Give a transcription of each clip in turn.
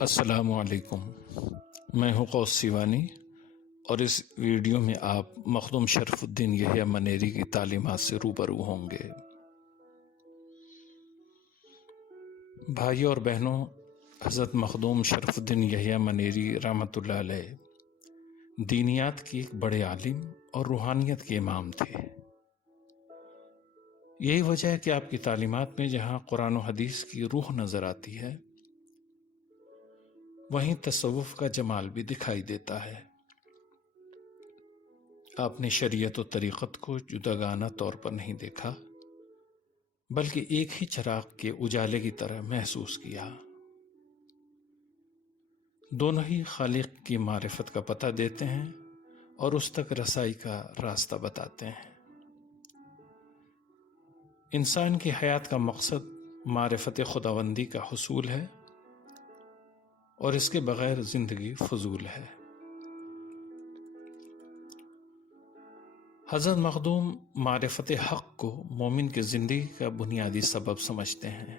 السلام علیکم، میں ہوں قوس سیوانی اور اس ویڈیو میں آپ مخدوم شرف الدین یحییٰ منیری کی تعلیمات سے روبرو ہوں گے۔ بھائیوں اور بہنوں، حضرت مخدوم شرف الدین یحییٰ منیری رحمۃ اللہ علیہ دینیات کی ایک بڑے عالم اور روحانیت کے امام تھے۔ یہی وجہ ہے کہ آپ کی تعلیمات میں جہاں قرآن و حدیث کی روح نظر آتی ہے، وہیں تصوف کا جمال بھی دکھائی دیتا ہے۔ آپ نے شریعت و طریقت کو جداگانہ طور پر نہیں دیکھا، بلکہ ایک ہی چراغ کے اجالے کی طرح محسوس کیا۔ دونوں ہی خالق کی معرفت کا پتہ دیتے ہیں اور اس تک رسائی کا راستہ بتاتے ہیں۔ انسان کی حیات کا مقصد معرفت خداوندی کا حصول ہے اور اس کے بغیر زندگی فضول ہے۔ حضرت مخدوم معرفت حق کو مومن کی زندگی کا بنیادی سبب سمجھتے ہیں۔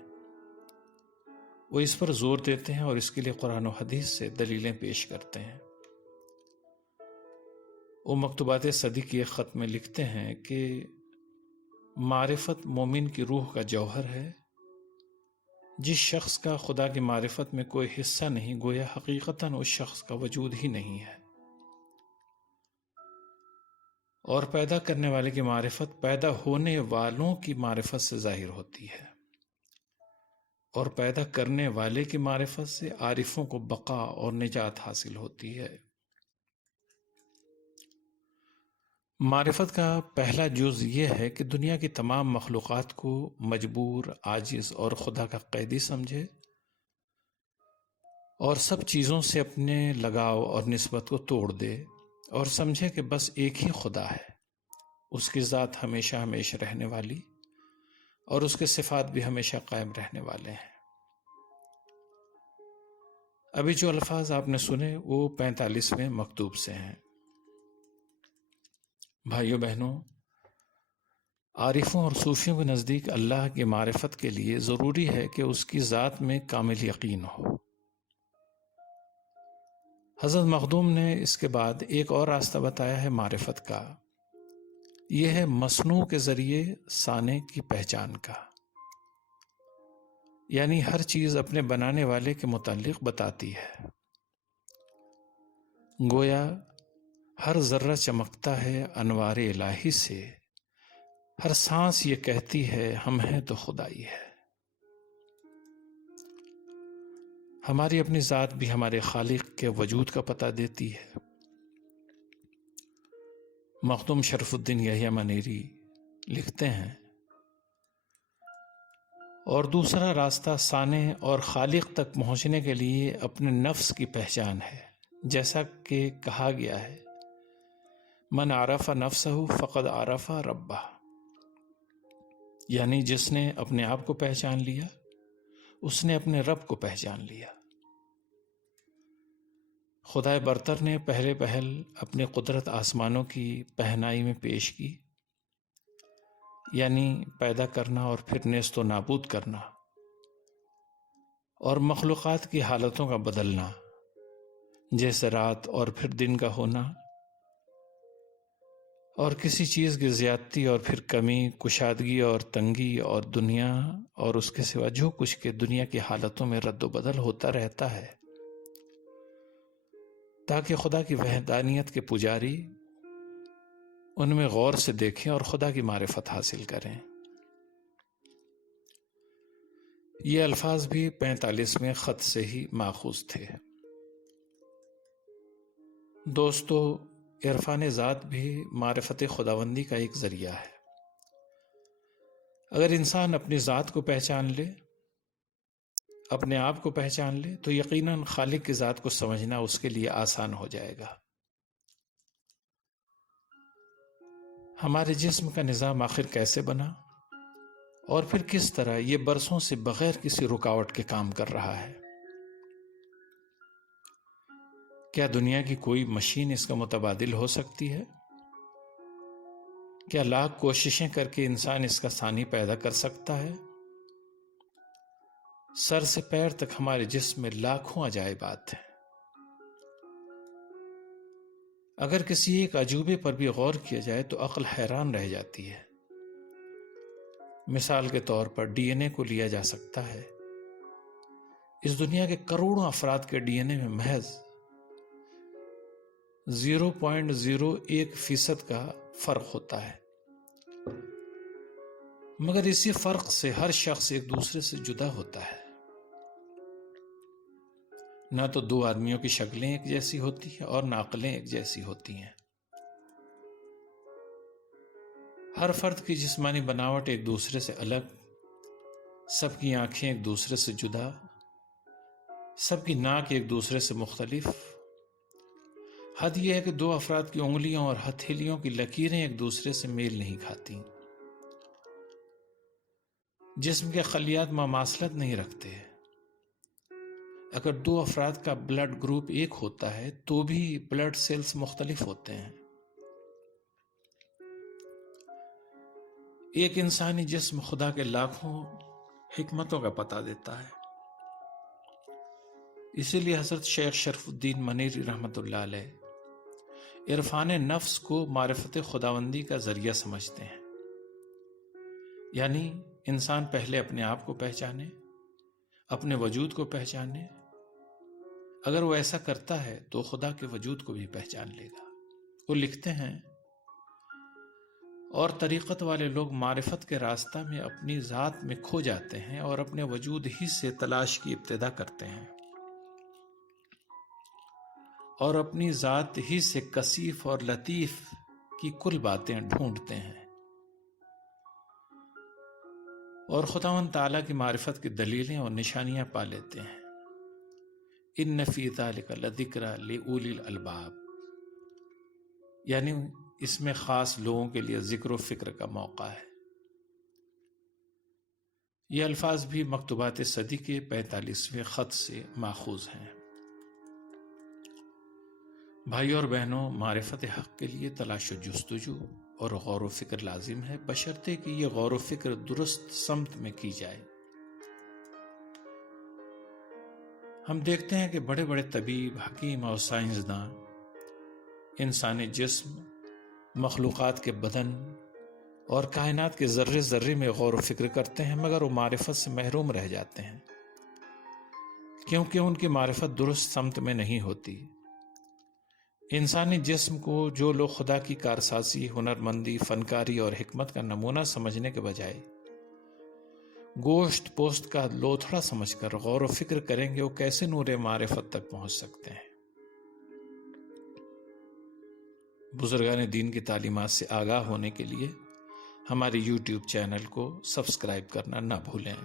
وہ اس پر زور دیتے ہیں اور اس کے لیے قرآن و حدیث سے دلیلیں پیش کرتے ہیں۔ وہ مکتوبات صدی کے ایک خط میں لکھتے ہیں کہ معرفت مومن کی روح کا جوہر ہے۔ جس شخص کا خدا کی معرفت میں کوئی حصہ نہیں، گویا حقیقتاً اس شخص کا وجود ہی نہیں ہے۔ اور پیدا کرنے والے کی معرفت پیدا ہونے والوں کی معرفت سے ظاہر ہوتی ہے، اور پیدا کرنے والے کی معرفت سے عارفوں کو بقا اور نجات حاصل ہوتی ہے۔ معرفت کا پہلا جز یہ ہے کہ دنیا کی تمام مخلوقات کو مجبور، عاجز اور خدا کا قیدی سمجھے، اور سب چیزوں سے اپنے لگاؤ اور نسبت کو توڑ دے اور سمجھے کہ بس ایک ہی خدا ہے، اس کی ذات ہمیشہ ہمیشہ رہنے والی اور اس کے صفات بھی ہمیشہ قائم رہنے والے ہیں۔ ابھی جو الفاظ آپ نے سنے وہ 45ویں مکتوب سے ہیں۔ بھائیوں بہنوں، عارفوں اور صوفیوں کے نزدیک اللہ کی معرفت کے لیے ضروری ہے کہ اس کی ذات میں کامل یقین ہو۔ حضرت مخدوم نے اس کے بعد ایک اور راستہ بتایا ہے معرفت کا، یہ ہے مصنوع کے ذریعے صانع کی پہچان کا، یعنی ہر چیز اپنے بنانے والے کے متعلق بتاتی ہے۔ گویا ہر ذرہ چمکتا ہے انوار الہی سے، ہر سانس یہ کہتی ہے ہم ہیں تو خدائی ہے۔ ہماری اپنی ذات بھی ہمارے خالق کے وجود کا پتہ دیتی ہے۔ مخدوم شرف الدین یحییٰ منیری لکھتے ہیں، اور دوسرا راستہ صانع اور خالق تک پہنچنے کے لیے اپنے نفس کی پہچان ہے، جیسا کہ کہا گیا ہے من عرف نفسہ فقد عرف ربہ، یعنی جس نے اپنے آپ کو پہچان لیا اس نے اپنے رب کو پہچان لیا۔ خدائے برتر نے پہلے پہل اپنی قدرت آسمانوں کی پہنائی میں پیش کی، یعنی پیدا کرنا اور پھر نیست و نابود کرنا، اور مخلوقات کی حالتوں کا بدلنا، جیسے رات اور پھر دن کا ہونا، اور کسی چیز کی زیادتی اور پھر کمی، کشادگی اور تنگی، اور دنیا اور اس کے سوا جو کچھ کے دنیا کی حالتوں میں رد و بدل ہوتا رہتا ہے، تاکہ خدا کی وحدانیت کے پجاری ان میں غور سے دیکھیں اور خدا کی معرفت حاصل کریں۔ یہ الفاظ بھی 45ویں خط سے ہی ماخوذ تھے۔ دوستو، عرفان ذات بھی معرفت خداوندی کا ایک ذریعہ ہے۔ اگر انسان اپنی ذات کو پہچان لے، اپنے آپ کو پہچان لے، تو یقیناً خالق کی ذات کو سمجھنا اس کے لیے آسان ہو جائے گا۔ ہمارے جسم کا نظام آخر کیسے بنا، اور پھر کس طرح یہ برسوں سے بغیر کسی رکاوٹ کے کام کر رہا ہے؟ کیا دنیا کی کوئی مشین اس کا متبادل ہو سکتی ہے؟ کیا لاکھ کوششیں کر کے انسان اس کا ثانی پیدا کر سکتا ہے؟ سر سے پیر تک ہمارے جسم میں لاکھوں عجائبات ہیں۔ اگر کسی ایک عجوبے پر بھی غور کیا جائے تو عقل حیران رہ جاتی ہے۔ مثال کے طور پر ڈی این اے کو لیا جا سکتا ہے۔ اس دنیا کے کروڑوں افراد کے ڈی این اے میں محض 0.01% کا فرق ہوتا ہے، مگر اسی فرق سے ہر شخص ایک دوسرے سے جدا ہوتا ہے۔ نہ تو دو آدمیوں کی شکلیں ایک جیسی ہوتی ہیں اور نہ عقلیں ایک جیسی ہوتی ہیں۔ ہر فرد کی جسمانی بناوٹ ایک دوسرے سے الگ، سب کی آنکھیں ایک دوسرے سے جدا، سب کی ناک ایک دوسرے سے مختلف۔ حد یہ ہے کہ دو افراد کی انگلیوں اور ہتھیلیوں کی لکیریں ایک دوسرے سے میل نہیں کھاتی۔ جسم کے خلیات مماثلت نہیں رکھتے۔ اگر دو افراد کا بلڈ گروپ ایک ہوتا ہے تو بھی بلڈ سیلز مختلف ہوتے ہیں۔ ایک انسانی جسم خدا کے لاکھوں حکمتوں کا پتہ دیتا ہے۔ اسی لیے حضرت شیخ شرف الدین منیری رحمۃ اللہ علیہ عرفان نفس کو معرفت خداوندی کا ذریعہ سمجھتے ہیں، یعنی انسان پہلے اپنے آپ کو پہچانے، اپنے وجود کو پہچانے۔ اگر وہ ایسا کرتا ہے تو خدا کے وجود کو بھی پہچان لے گا۔ وہ لکھتے ہیں، اور طریقت والے لوگ معرفت کے راستہ میں اپنی ذات میں کھو جاتے ہیں اور اپنے وجود ہی سے تلاش کی ابتدا کرتے ہیں، اور اپنی ذات ہی سے کثیف اور لطیف کی کل باتیں ڈھونڈتے ہیں، اور خداوند تعالیٰ کی معرفت کی دلیلیں اور نشانیاں پا لیتے ہیں۔ ان فی ذلک لذکری لأولی الالباب، یعنی اس میں خاص لوگوں کے لیے ذکر و فکر کا موقع ہے۔ یہ الفاظ بھی مکتوبات صدی کے 45ویں خط سے ماخوذ ہیں۔ بھائیو اور بہنوں، معرفت حق کے لیے تلاش و جستجو اور غور و فکر لازم ہے، بشرطے کہ یہ غور و فکر درست سمت میں کی جائے۔ ہم دیکھتے ہیں کہ بڑے بڑے طبیب، حکیم اور سائنسداں انسانی جسم، مخلوقات کے بدن اور کائنات کے ذرے ذرے میں غور و فکر کرتے ہیں، مگر وہ معرفت سے محروم رہ جاتے ہیں، کیونکہ ان کی معرفت درست سمت میں نہیں ہوتی۔ انسانی جسم کو جو لوگ خدا کی کارسازی، ہنرمندی، فنکاری اور حکمت کا نمونہ سمجھنے کے بجائے گوشت پوست کا لوتھڑا سمجھ کر غور و فکر کریں گے، وہ کیسے نور معرفت تک پہنچ سکتے ہیں؟ بزرگان دین کی تعلیمات سے آگاہ ہونے کے لیے ہمارے یوٹیوب چینل کو سبسکرائب کرنا نہ بھولیں۔